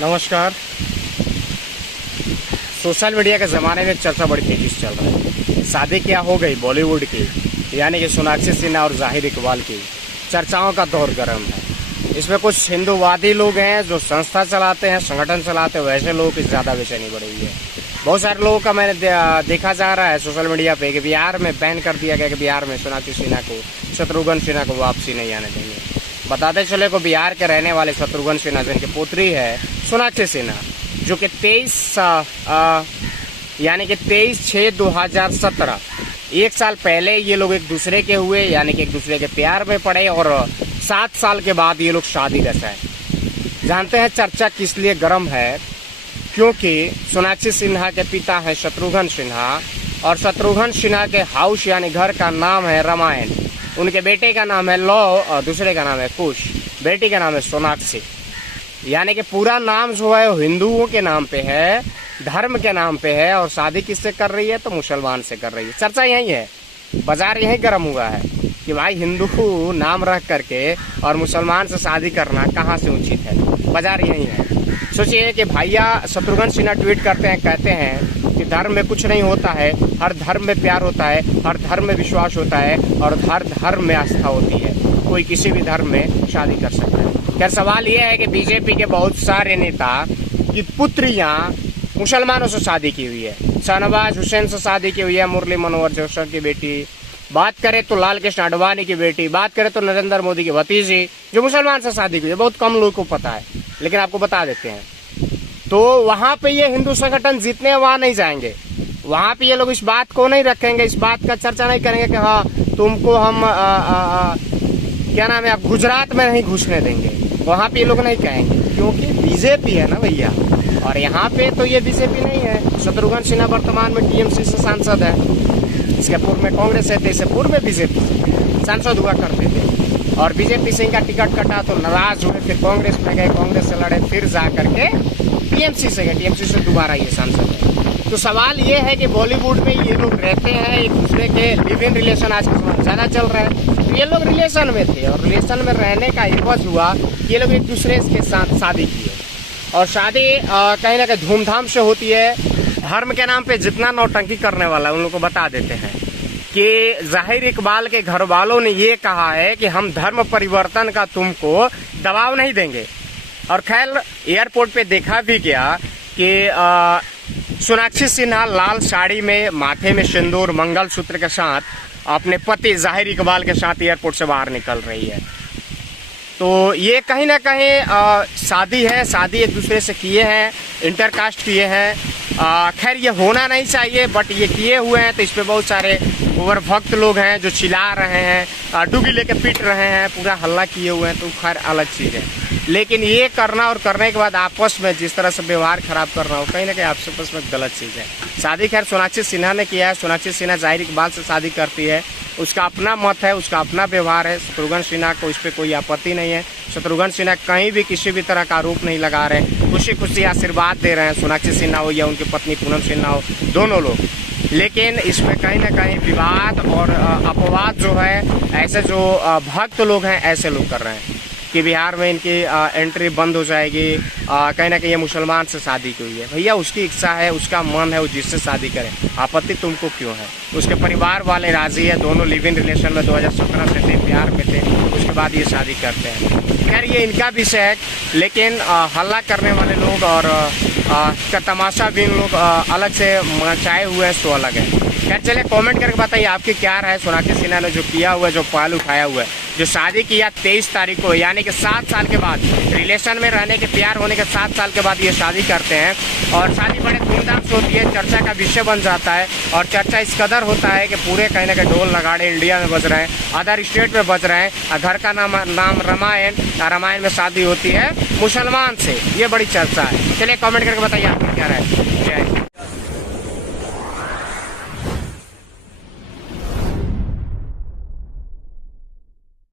नमस्कार। Social media के ज़माने में चर्चा बड़ी तेजी से चल रही है। शादी क्या हो गई बॉलीवुड की, यानी कि सोनाक्षी सिन्हा और ज़ाहिर इकबाल की चर्चाओं का दौर गर्म है। इसमें कुछ हिंदूवादी लोग हैं जो संस्था चलाते हैं, संगठन चलाते हैं, वैसे लोगों की ज़्यादा बेचैनी बढ़ी हुई है। बहुत सारे लोगों का मैंने देखा जा रहा है सोशल मीडिया पे कि बिहार में बैन कर दिया गया कि बिहार में सोनाक्षी सिन्हा को, शत्रुघ्न सिन्हा को वापसी नहीं आने देंगे। बताते चले को बिहार के रहने वाले शत्रुघ्न सिन्हा जिनकी पुत्री है सोनाक्षी सिन्हा, जो कि 23/6/2017 एक साल पहले ये लोग एक दूसरे के हुए, यानी कि एक दूसरे के प्यार में पड़े और 7 साल के बाद ये लोग शादी रचाए। जानते हैं चर्चा किस लिए गर्म है? क्योंकि सोनाक्षी सिन्हा के पिता है शत्रुघ्न सिन्हा और शत्रुघ्न सिन्हा के हाउस यानी घर का नाम है रामायण। उनके बेटे का नाम है लव और दूसरे का नाम है कुश, बेटी का नाम है सोनाक्षी। यानी कि पूरा नाम जो है वो हिंदुओं के नाम पे है, धर्म के नाम पे है। और शादी किससे कर रही है? तो मुसलमान से कर रही है। चर्चा यही है, बाजार यही गर्म हुआ है कि भाई हिंदू नाम रख करके और मुसलमान से शादी करना कहाँ से उचित है। बाजार यही है। सोचिए कि भैया शत्रुघ्न सिन्हा ट्वीट करते हैं, कहते हैं कि धर्म में कुछ नहीं होता है, हर धर्म में प्यार होता है, हर धर्म में विश्वास होता है और हर धर्म में आस्था होती है। कोई किसी भी धर्म में शादी कर सकता है। खैर सवाल यह है कि बीजेपी के बहुत सारे नेता की पुत्रियां मुसलमानों से शादी की हुई है। शाहनवाज हुसैन से शादी की हुई है, मुरली मनोहर जोशी की बेटी, बात करें तो लाल कृष्ण आडवाणी की बेटी, बात करें तो नरेंद्र मोदी की भतीजी जो मुसलमान से शादी की हुई है। बहुत कम लोगों को पता है, लेकिन आपको बता देते हैं। तो वहां पे ये हिंदू संगठन जितने वहां नहीं जाएंगे, वहां पे ये लोग इस बात को नहीं रखेंगे, इस बात का चर्चा नहीं करेंगे कि हाँ तुमको हम क्या नाम है, आप गुजरात में नहीं घुसने देंगे। वहां पे ये लोग नहीं कहेंगे, क्योंकि बीजेपी है ना भैया। और यहाँ पे तो ये बीजेपी नहीं है। शत्रुघ्न सिन्हा वर्तमान में टीएमसी से सांसद है, इसके पूर्व में कांग्रेस है, इससे पूर्व में बीजेपी सांसद हुआ करते थे। और बीजेपी से इनका टिकट कटा तो नाराज हुए, फिर कांग्रेस में गए, कांग्रेस से लड़े, फिर जा करके टीएमसी से गए, टीएमसी से दोबारा ये सांसद है। तो सवाल ये है कि बॉलीवुड में ये लोग रहते हैं, एक दूसरे के लिव इन रिलेशन आज के समय ज़्यादा चल रहा है। तो ये लोग रिलेशन में थे और रिलेशन में रहने का एवज हुआ ये लोग एक दूसरे के साथ शादी किए। और शादी कहीं ना कहीं धूमधाम से होती है। धर्म के नाम पे जितना नौटंकी करने वाला है उन लोग को बता देते हैं कि ज़ाहिर इकबाल के घर वालों ने ये कहा है कि हम धर्म परिवर्तन का तुमको दबाव नहीं देंगे। और खैर एयरपोर्ट पे देखा भी गया कि सोनाक्षी सिन्हा लाल साड़ी में, माथे में सिंदूर, मंगलसूत्र के साथ अपने पति ज़ाहिर इकबाल के साथ एयरपोर्ट से बाहर निकल रही है। तो ये कहीं ना कहीं शादी है, शादी एक दूसरे से किए हैं, इंटरकास्ट किए हैं। खैर ये होना नहीं चाहिए, बट ये किए हुए हैं। तो इस पे बहुत सारे ओवर भक्त लोग हैं जो चिल्ला रहे हैं, डुगी लेके पीट रहे हैं, पूरा हल्ला किए हुए हैं। तो खैर अलग चीज़ है, लेकिन ये करना और करने के बाद आपस में जिस तरह से व्यवहार खराब करना हो, कहीं ना कहीं आपस में गलत चीज़ है। शादी खैर सोनाक्षी सिन्हा ने किया है। सोनाक्षी सिन्हा ज़ाहिर इकबाल से शादी करती है, उसका अपना मत है, उसका अपना व्यवहार है। शत्रुघ्न सिन्हा को इस पर कोई आपत्ति नहीं है। शत्रुघ्न सिन्हा कहीं भी किसी भी तरह का आरोप नहीं लगा रहे, खुशी खुशी आशीर्वाद दे रहे हैं, सोनाक्षी सिन्हा हो या उनकी पत्नी पूनम सिन्हा हो, दोनों लोग। लेकिन इसमें कहीं ना कहीं विवाद और अपवाद जो है, ऐसे जो भक्त लोग हैं ऐसे लोग कर रहे हैं कि बिहार में इनकी एंट्री बंद हो जाएगी। कहीं ना कहीं ये मुसलमान से शादी की हुई है। भैया उसकी इच्छा है, उसका मन है, वो जिससे शादी करे, आपत्ति तुमको क्यों है? उसके परिवार वाले राजी है, दोनों लिव इन रिलेशन में 2017 से थे, प्यार में थे, उसके बाद ये शादी करते हैं। खैर ये इनका विषय है, लेकिन हल्ला करने वाले लोग और का तमाशा भी इन लोग अलग से मचाए हुए हैं, सो अलग है। खैर चलिए कमेंट करके बताइए आपकी क्या राय है। सोनाक्षी सिन्हा ने जो किया हुआ है, जो पहल उठाया हुआ है, जो शादी किया 23 तारीख को, यानी कि 7 साल के बाद, रिलेशन में रहने के, प्यार होने के 7 साल के बाद ये शादी करते हैं। और शादी बड़े धूमधाम से होती है, चर्चा का विषय बन जाता है। और चर्चा इस कदर होता है कि पूरे कहीं ना कहीं ढोल नगाड़े इंडिया में बज रहे हैं, अदर स्टेट में बज रहे हैं। घर का नाम रामायण, रामायण में शादी होती है मुसलमान से, ये बड़ी चर्चा है। चलिए कमेंट करके बताइए आपकी क्या राय है।